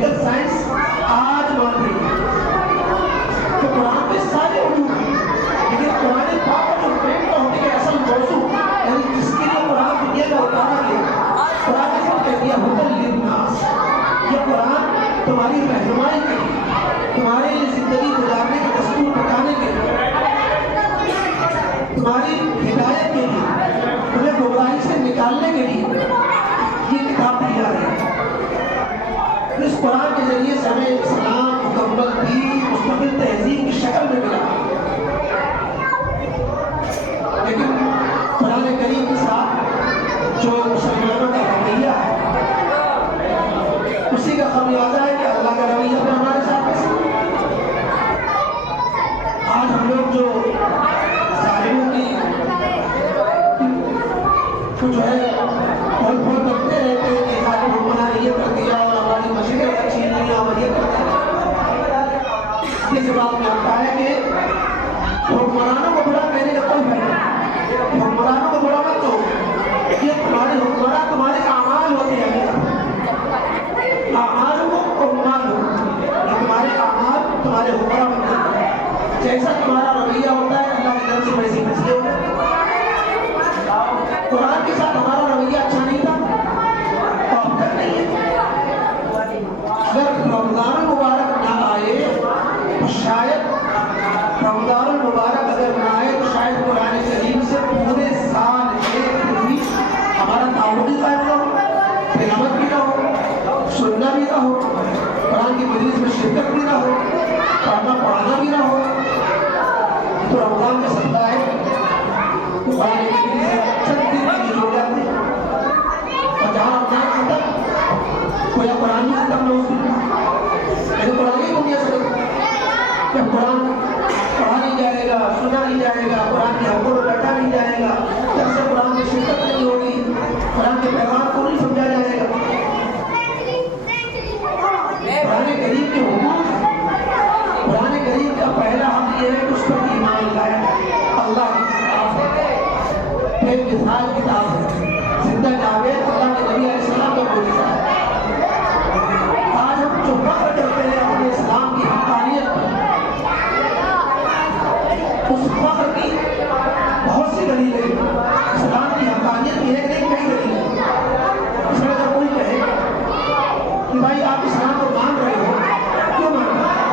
Medical science آج مان رہی ہے کہ قرآن میں سارے وجود ہیں، لیکن قرآن پاک کا جو پریکٹا ہونے کا اصل موضوع یعنی جس کے لیے قرآن دنیا میں اتارا گیا، قرآن نے سب کہہ دیا ہدی للناس، یہ قرآن تمہاری رہنمائی کے لیے، تمہارے لیے زندگی گزارنے کے دستور بتانے کے لیے، تمہاری ہدایت کے لیے، تمہیں گمراہی سے نکالنے کے لیے یہ کتاب دی جا رہی ہے۔ اس قرآن کے ذریعے سے ہمیں اسلام مکمل دین مستقل تہذیب کی شکل میں ملا، لیکن قرآن کریم کے ساتھ جو مسلمانوں کا رویہ ہے اسی کا خمیازہ ہے کہ اللہ کا رویہ بھی ہمارے ساتھ ہے۔ آج ہم لوگ جو ظالموں کی جو ہے بہت بہت کرتے رہتے ہیں کہ ظالم حکمران نے یہ کر دیا اور ہماری مسجدیں چھین لیا اور یہ کر دیا، اس بات میں آتا ہے کہ حکمرانوں کو برا کہنے کا کوئی فائدہ نہیں، حکمرانوں کو برا مت کہو، یہ تمہارے حکمران تمہارے اعمال ہوتے ہیں، اعمال ہو حکمران ہو، یہ تمہارے اعمال تمہارے حکمران ہوتے ہیں، جیسا تمہارا رویہ ہوتا ہے اللہ کی طرف سے ویسے فیصلے ہوتے ہیں۔ قرآن کے ساتھ ہمارا رویہ اچھا نہیں تھا تو اب تک نہیں ہے۔ اگر رمضان المبارک نہ آئے تو شاید رمضان المبارک اگر نہ آئے تو شاید قرآن کریم سے پورے سال ایک دن بھی ہمارا تعلق بھی قائم نہ ہو، تلاوت بھی نہ ہو، سننا بھی نہ ہو، قرآن کی مجلس میں شرکت بھی نہ ہو، پڑھنا پڑھانا بھی نہ ہو۔ تو رمضان میں صدقہ ہے تو قرآن کریم سے چند دن کی ہو جاتے ہیں، اور جہاں رمضان ختم کوئی قرآن ہی ختم نہ ہو سکتا، لیکن قرآن ہی دنیا سے جب قرآن پڑھا نہیں جائے گا، سنا نہیں جائے گا، قرآن کی حلقوں میں بیٹھا نہیں جائے گا، جب سے قرآن میں شرکت نہیں ہوگی، قرآن کے پیغام کو نہیں سمجھا جائے گا۔ قرآن کریم کے حقوق ہیں، قرآن کریم کا پہلا حق یہ ہے کہ اس پر ایمان لائے، اللہ کی کتاب ہے، ایک مثال کتاب ہے، زندہ جاوید اللہ کے نبی علیہ السلام کا معجزہ ہے۔ آج ہم جو فخر کرتے ہیں اپنے اسلام کی حقانیت پر، اس فخر کی بہت سی دلیلیں ہیں، اسلام کی حقانیت کی ایک نہیں کئی دلیلیں ہیں۔ اس میں اگر کوئی کہے کہ بھائی آپ اسلام کو مان رہے ہو، کیوں مان رہے ہو؟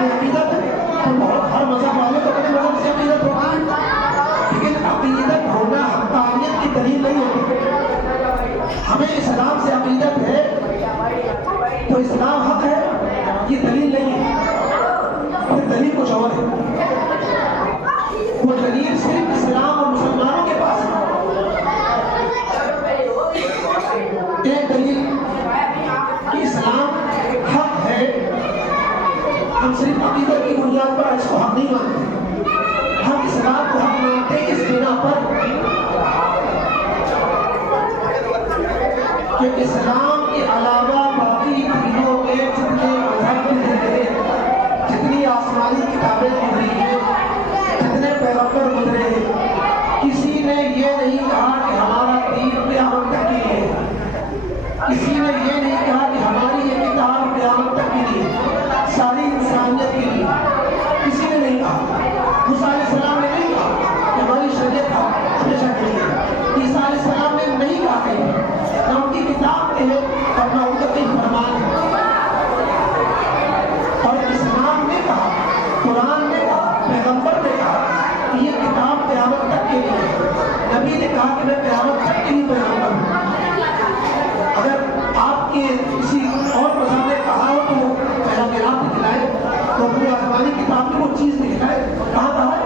یہ عقیدت ہے، تو بہت ہر مذہب والے تو اپنے مذہب سے عقیدت ہوتی ہے، لیکن عقیدت ہونا حقانیت کی دلیل نہیں ہوتی۔ ہمیں اسلام سے عقیدت ہے تو اسلام حق ہے، یہ دلیل نہیں ہے، پھر دلیل کچھ اور ہے۔ وہ دلیل صرف اسلام اور مسلمانوں کے پاس ہے۔ ایک دلیل کہ اسلام حق ہے، ہم صرف عقیدت کی بنیاد پر اس کو حق نہیں مانتے، ہم اسلام کو حق مانتے اس بنا پر کہ اسلام کے علاوہ باقی دینوں میں جتنے مذہب گزرے ہیں، جتنی آسمانی کتابیں گزری ہیں، جتنے پیغمبر گزرے ہیں، کسی نے یہ نہیں کہا کہ ہمارا دین قیامت تک کے لیے، کسی نے یہ نہیں کہا کہ ہماری یہ کتاب قیامت تک کے لیے، ساری انسانیت کے لیے، کسی نے نہیں کہا۔ موسیٰ علیہ السلام نے نہیں کہا کہ ہماری شریعت ہمیشہ کے لیے، عیسیٰ علیہ السلام نے نہیں کہا کہ نہ ان کی کتاب میں ہے اور نہ ان کا کوئی فرمان ہے، اور اسلام نے کہا، قرآن نے کہا، پیغمبر نے کہا کہ یہ کتاب قیامت تک کے لیے ہے، نبی نے کہا کہ میں قیامت تک کے لیے پیغمبر ہوں۔ اگر آپ کے کسی اور مذہب نے کہا ہو تو وہ پیغمبرات دکھلائے، تو اپنی آسمانی کتاب میں وہ چیز دکھلائے، کہاں کہا ہے؟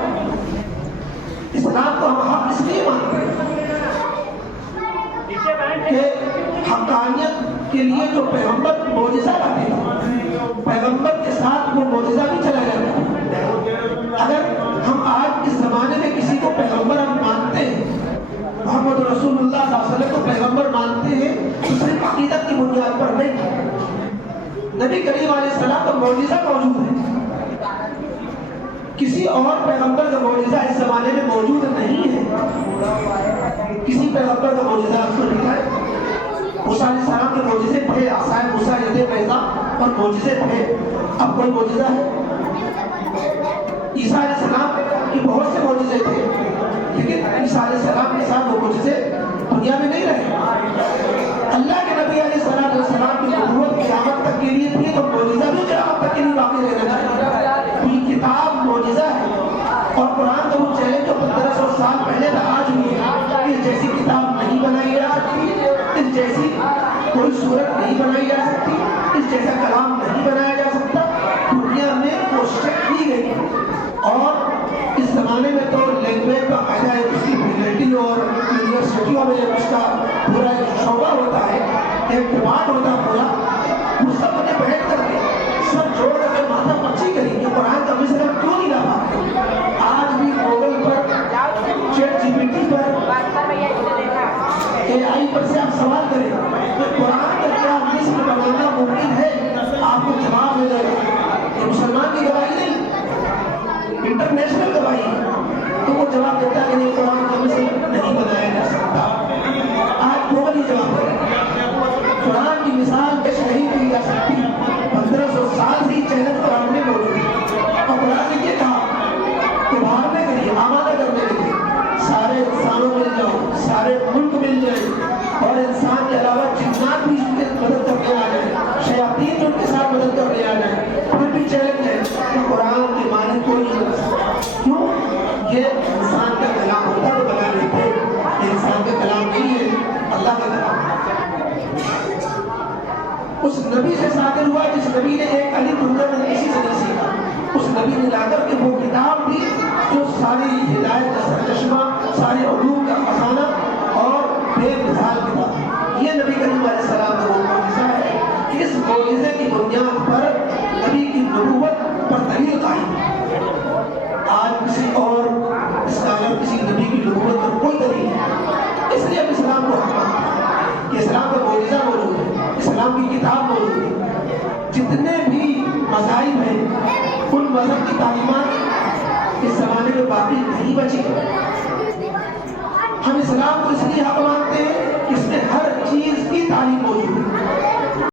اسلام کو ہم حق اس لیے مانتے ہیں کہ حقانیت کے لیے جو پیغمبر معجزہ لاتے تھے، پیغمبر کے ساتھ وہ معجزہ بھی چلا جاتا ہے۔ اگر ہم آج اس زمانے میں کسی کو پیغمبر ہم مانتے ہیں، محمد رسول اللہ صلی اللہ علیہ وسلم کو پیغمبر مانتے ہیں، تو صرف عقیدت کی بنیاد پر نہیں، نبی کریم علیہ السلام کا معجزہ موجود ہے، کسی اور پیغمبر کا معجزہ اس زمانے میں موجود نہیں ہے۔ کسی پیغمبر کا معجزہ آپ کو لکھا ہے؟ موسیٰ علیہ السلام کے معجزے تھے، عصائے موسیٰ ید بیضاء، معجزے تھے، اب کوئی معجزہ ہے؟ عیسیٰ علیہ السلام کے بہت سے معجزے تھے، لیکن عیسیٰ علیہ السلام کے ساتھ وہ معجزے دنیا میں نہیں رہے۔ اللہ کے نبی علیہ السلام کی نبوت قیامت تک کے لیے تھی، تو معجزہ بھی قیامت تک کے لیے باقی رہنا چاہیے۔ یہ کتاب معجزہ ہے، اور قرآن کا وہ چیلنج جو 1500 سال پہلے تھا آج بھی ہے، اس جیسی کتاب نہیں بنائی جا سکتی، اس جیسی کوئی صورت نہیں بنائی جا سکتی، اس جیسا کلام نہیں بنایا جا سکتا۔ دنیا میں کوششیں کی گئی، اور اس زمانے میں تو لینگویج کا قاعدہ ہے، اس کی فیکلٹی اور یونیورسٹیوں میں اس کا پورا ایک شعبہ ہوتا ہے، ایک ڈپارٹ ہوتا ہے پورا، وہ سب نے بیٹھ کر کے سب جوڑ کر کے ماتھا پچی کری کہ قرآن کا مصرف کیوں نہیں لاتا۔ آج بھی گوگل پر، چیٹ جی پی ٹی پر، اے آئی پر سے آپ سوال کریں کہ قرآن کا کیا مصر بنانا ممکن ہے، آپ کو جواب ملے گا۔ یہ مسلمان کی گواہی نہیں، انٹرنیشنل گواہی ہے، تو وہ جواب دیتا ہے کہ نہیں، قرآن کا مصر نہیں بنایا جا سکتا۔ آج گوگل ہی جواب دے، قرآن کی مثال پیش نہیں کی جا سکتی۔ 1500 سال سے چیلنج قرآن میں موجود ہے، اور قرآن نے یہ کہا کہ بھاگنے کے لیے، آمادہ کرنے کے لیے سارے انسانوں مل جاؤ، سارے ملک مل جائیں، اور انسان کے علاوہ جنات بھی ان کی مدد کرنے آ جائیں، شیاطین بھی ان کے ساتھ مدد کرنے آ جائیں، پھر بھی چیلنج ہے کہ قرآن کی مانند کوئی نہیں بن سکتا۔ کیوں؟ یہ انسان کا کلام ہوتا تو بنا لیتے، یہ انسان کا کلام نہیں ہے، اللہ کا کلام ہے۔ اس نبی سے صادر ہوا جس نبی نے ایک علی دنیا میں کسی سے نہیں سیکھا، اس نبی نے لا کر کے وہ کتاب دی جو ساری ہدایت کا سرچشمہ، سارے علوم کا خزانہ اور بے مثال کتاب ہے۔ یہ نبی کریم علیہ السلام کا وہ معجزہ ہے، اس معجزے کی بنیاد پر نبی کی نبوت پر دلیل قائم ہے۔ آج کسی اور اسکالر کسی نبی کی نبوت پر کوئی دلیل نہیں، اس لیے ہم اسلام کو حق مانتے ہیں کہ اسلام کا معجزہ موجود ہے، اسلام کی کتاب موجود ہے۔ جتنے بھی مذاہب ہیں ان مذہب کی تعلیمات اس زمانے میں باقی نہیں بچی۔ ہم اسلام کو اس لیے حق مانتے ہیں کہ اس میں ہر چیز کی تعلیم موجود ہے۔